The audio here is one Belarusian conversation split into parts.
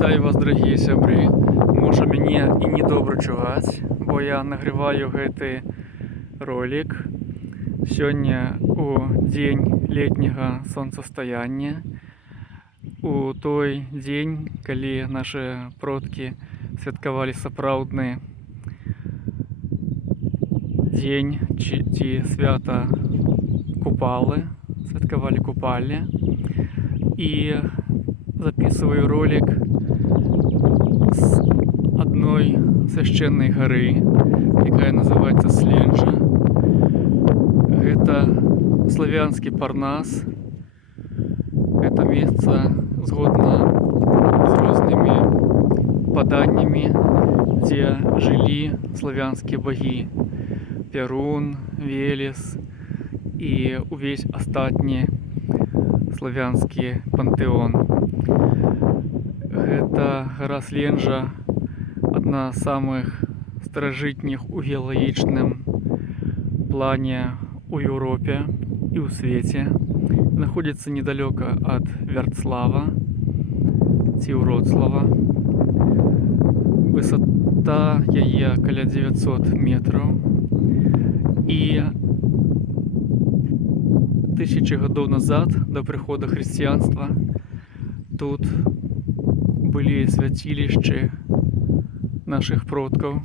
Вітаю вас, дорогие сябры. Можа мяне і не добра чуваць, бо я нагреваю гэты ролик сёння у дзень летняга сонцастаяння, у той дзень, калі нашы продкі святкавалі сапраўдны дзень ці свята купалы, святкавалі купалле. І записываю ролик с одной священной горы, якая называется Сленджа. Это славянский Парнас. Это место згодна с разными поданиями, где жили славянские боги: Перун, Велес и увесь астатні славянскі пантэон. Гэта гора Сленджа, одна з самых старажытніх у геалагічным плане у Еўропе і ў свеце. Знаходзіцца недалёка ад Вярцлава ці Вроцлава. Высота яе каля 900 метраў. І тысячи гадоў назад, до прыхода хрысціянства, тут былі свяцілішчы наших продкаў.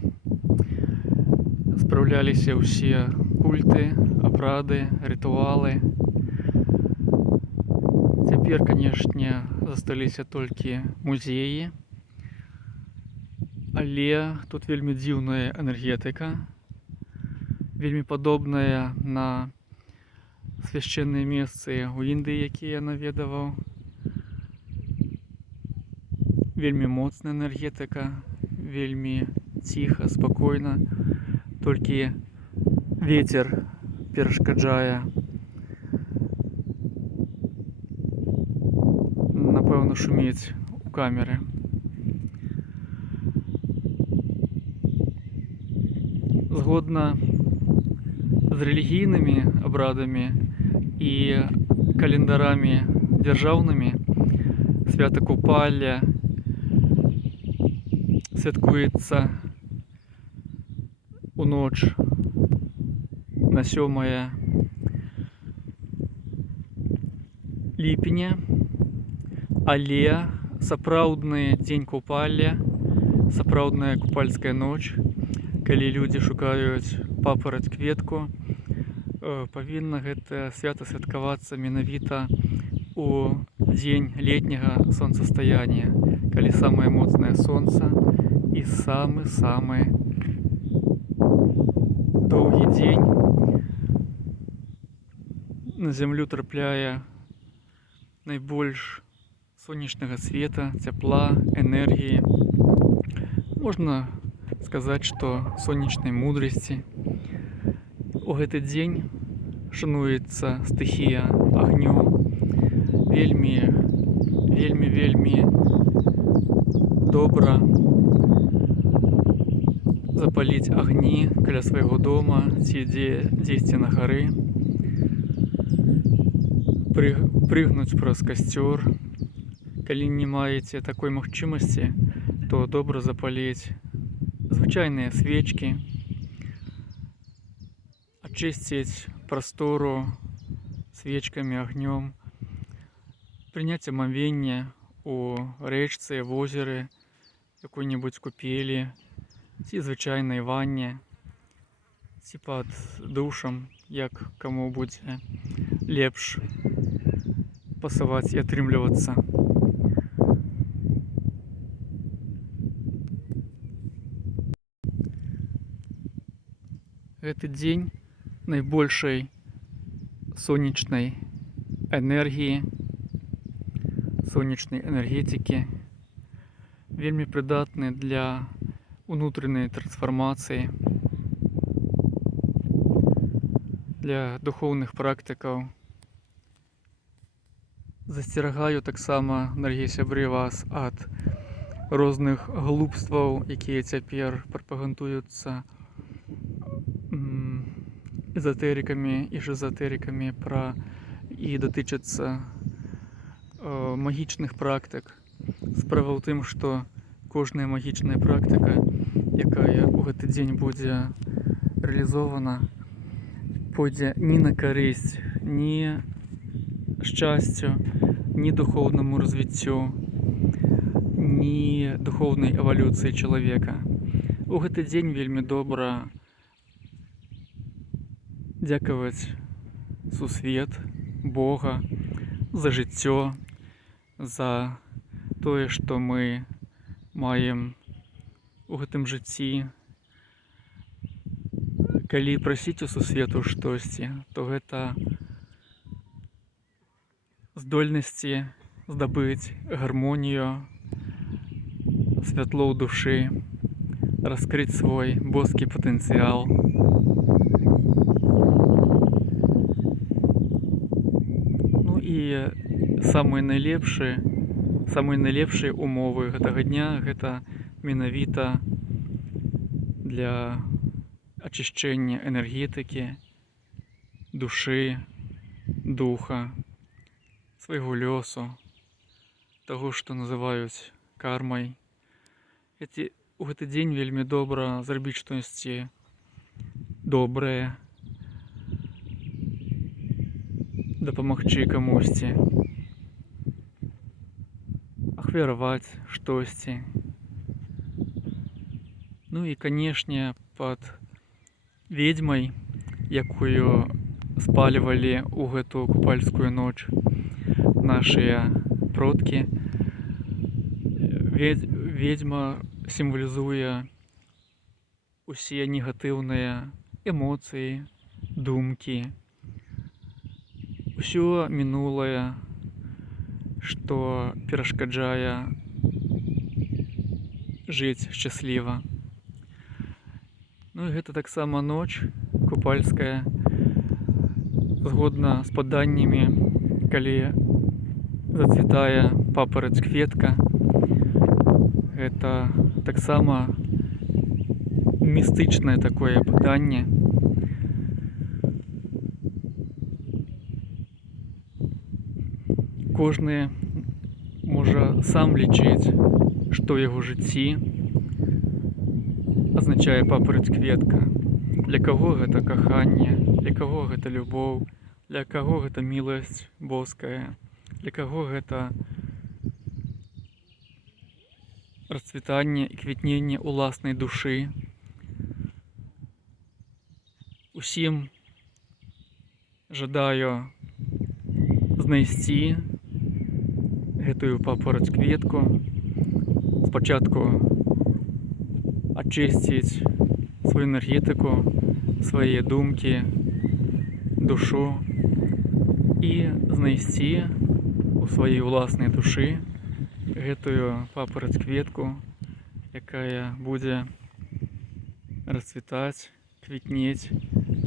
Спраўляліся ўсе культы, абрады, рытуалы. Цяпер, канешне, засталіся толькі музеі, але тут вельмі дзіўная энергетыка, вельмі падобная на священныя месцы ў Індыі, якія я наведаваў. Вельмі моцная энергетыка, вельмі ціха, спакойна. Толькі ветер перашкаджае, напэўна, шумець у камеры. Згодна з рэлігійнымі абрадамі і календарамі дзяржаўнымі, свята купалля святкуецца у ноч на 7 ліпеня, але сапраўдны дзень купалля, сапраўдная купальская ноч, калі людзі шукаюць папараць, кветку, павінна гэта свята святкавацца менавіта у дзень летняга сонцастаяння, калі самае моцнае сонца і самы-самы доўгі дзень. На зямлю трапляе найбольш сонечнага света, цяпла, энергіі. Можна сказаць, што сонечнай мудрасці. У гэты дзень шануецца стыхія агню. Вельмі добра запаліць агні каля свайго дома ці дзесьці на гары, прыгнуць праз касцёр. Калі не маеце такой магчымасці, то добра запаліць звычайныя свечкі, ачысціць прастору свечкамі, агнём, прыняць амавенне у рэчцы, возеры, якой-небудзь купелі ці звычайнай ванне, ці пад душам, як каму будзе лепш пасаваць і атрымлівацца. Гэты дзень найбольшай сонечнай энергіі, сонечнай энергетики, вельмі прыдатны для унутранай трансфармацыі, для духоўных практыкаў. Засцерагаю таксама, дарагія сябры, вас ад розных глупстваў, якія цяпер прапагандуюцца эзотэрыкамі і шизотэрыкамі і датычацца магічных практык. Справа ў тым, што кожная магічная практыка, якая ў гэты дзень будзе рэалізована, пойдзе ні на карысць, ні шчасцю, ні духоўнаму развіццю, ні духоўнай эвалюцыі чалавека. У гэты дзень вельмі добра дзякаваць сусвет, Бога за жыццё, за тое, што мы маем у гэтым жыцці. Калі прасіць у сусвету штосьці, то гэта здольнасці здабыць гармонію, святло ў душы, раскрыць свой боскі патэнцыял. Ну і самыя найлепшыя умовы гэтага дня гэта менавіта для ачышчэння энергетыкі, душы, духа, свайго лёсу, таго, што называюць кармай. У гэты дзень вельмі добра зрабіць штосьці добрае, дапамагчы камусьці, ахвяраваць штосьці. Ну і, канешне, пад ведзьмай, якую спальвалі ў гэту купальскую ноч нашыя продкі, ведзьма сімвалізуе усе негатыўныя эмоцыі, думкі, усё мінулае, што перашкаджае жыць шчасліва. Ну і гэта таксама ноч купальская, згодна з паданнямі, калі зацвітае папараць-кветка. Гэта таксама містычнае такое паданне. Кожны можа сам лічыць, што ў яго жыцці азначае папараць-кветка. Для каго гэта каханне, для каго гэта любоў, для каго гэта міласць боская, для каго гэта расцвітанне і квітненне ўласнай душы. Усім жадаю знайсці гэтую папараць-кветку, спачатку ачысціць сваю энергетыку, свае думкі, душу і знайсці у сваёй уласнай душы гэтую папараць-кветку, якая будзе расцвітаць, квітнець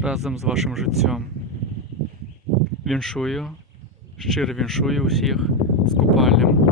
разам з вашым жыццём. Віншую, шчыра віншую ўсіх з купальнем.